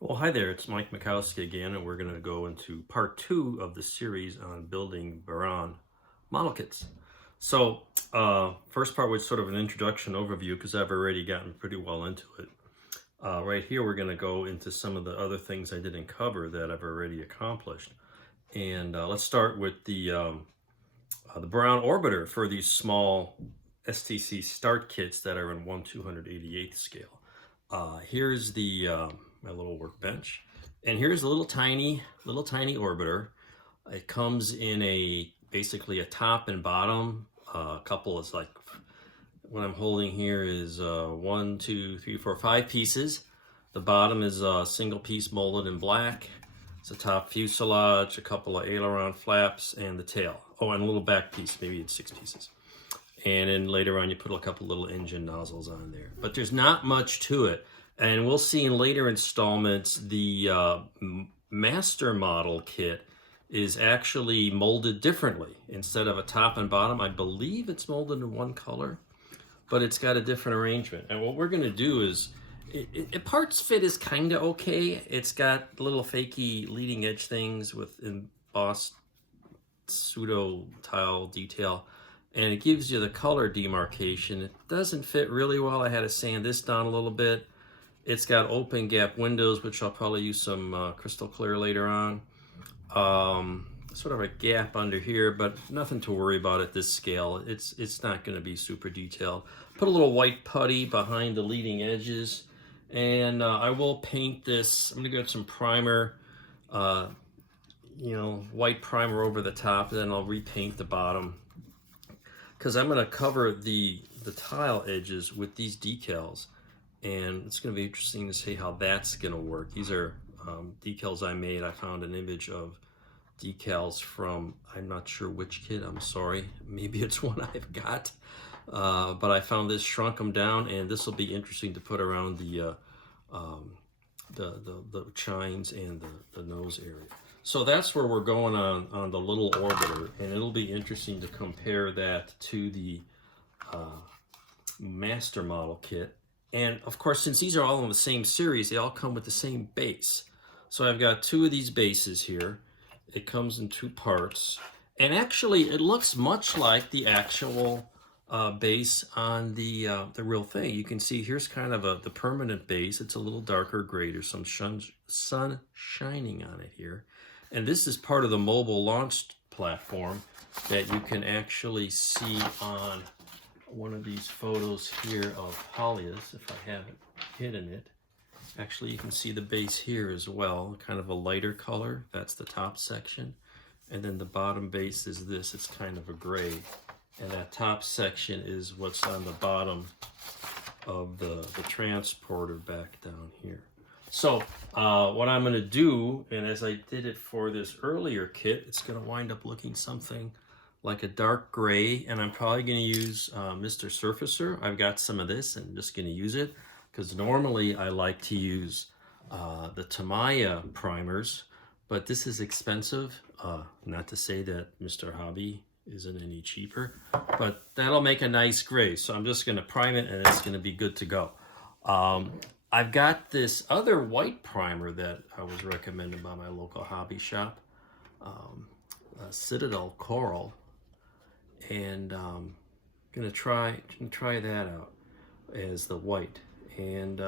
Well, hi there, it's Mike Mikowski again, and we're going to go into part 2 of the series on building Buran model kits. So, first part was sort of an introduction overview because I've already gotten pretty well into it. Right here, we're going to go into some of the other things I didn't cover that I've already accomplished. And let's start with the Buran orbiter for these small STC Start kits that are in 1/288 scale. Here's the my little workbench, and here's a little tiny orbiter. It comes in basically a top and bottom. A couple is like what I'm holding here is 1, 2, 3, 4, 5 pieces. The bottom is a single piece molded in black. It's a top fuselage, a couple of aileron flaps, and the tail. Oh, and a little back piece. Maybe it's 6 pieces. And then later on you put a couple little engine nozzles on there. But there's not much to it. And we'll see in later installments, the master model kit is actually molded differently. Instead of a top and bottom, I believe it's molded in one color, but it's got a different arrangement. And what we're gonna do is, parts fit is kinda okay. It's got little fakey leading edge things with embossed pseudo tile detail, and it gives you the color demarcation. It doesn't fit really well. I had to sand this down a little bit. It's got open gap windows, which I'll probably use some crystal clear later on. Sort of a gap under here, but nothing to worry about at this scale. It's not going to be super detailed. Put a little white putty behind the leading edges, and I will paint this. I'm going to get some primer, white primer over the top, and then I'll repaint the bottom, because I'm going to cover the tile edges with these decals. And it's going to be interesting to see how that's going to work. These are decals I made. I found an image of decals from, I'm not sure which kit, I'm sorry. Maybe it's one I've got. But I found this, shrunk them down, and this will be interesting to put around the chines and the nose area. So that's where we're going on the little orbiter, and it'll be interesting to compare that to the master model kit. And of course, since these are all in the same series, they all come with the same base. So I've got 2 of these bases here. It comes in 2 parts. And actually, it looks much like the actual base on the real thing. You can see here's kind of the permanent base. It's a little darker gray. There's some sun shining on it here. And this is part of the mobile launch platform that you can actually see on one of these photos here of Holly's, if I haven't hidden it. Actually, you can see the base here as well, kind of a lighter color. That's the top section. And then the bottom base is this. It's kind of a gray. And that top section is what's on the bottom of the transporter back down here. So what I'm going to do, and as I did it for this earlier kit, it's going to wind up looking something like a dark gray, and I'm probably going to use Mr. Surfacer. I've got some of this, and I'm just going to use it, because normally I like to use the Tamiya primers, but this is expensive. Not to say that Mr. Hobby isn't any cheaper, but that'll make a nice gray. So I'm just going to prime it, and it's going to be good to go. I've got this other white primer that I was recommended by my local hobby shop, Citadel Coral. And gonna try that out as the white, and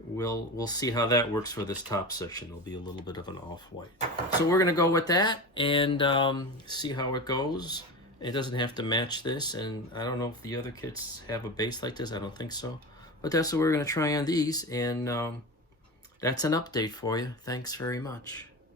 we'll see how that works for this top section. It'll be a little bit of an off-white, so we're gonna go with that and see how it goes. It doesn't have to match this, and I don't know if the other kits have a base like this. I don't think so, but that's what we're gonna try on these, and that's an update for you. Thanks very much.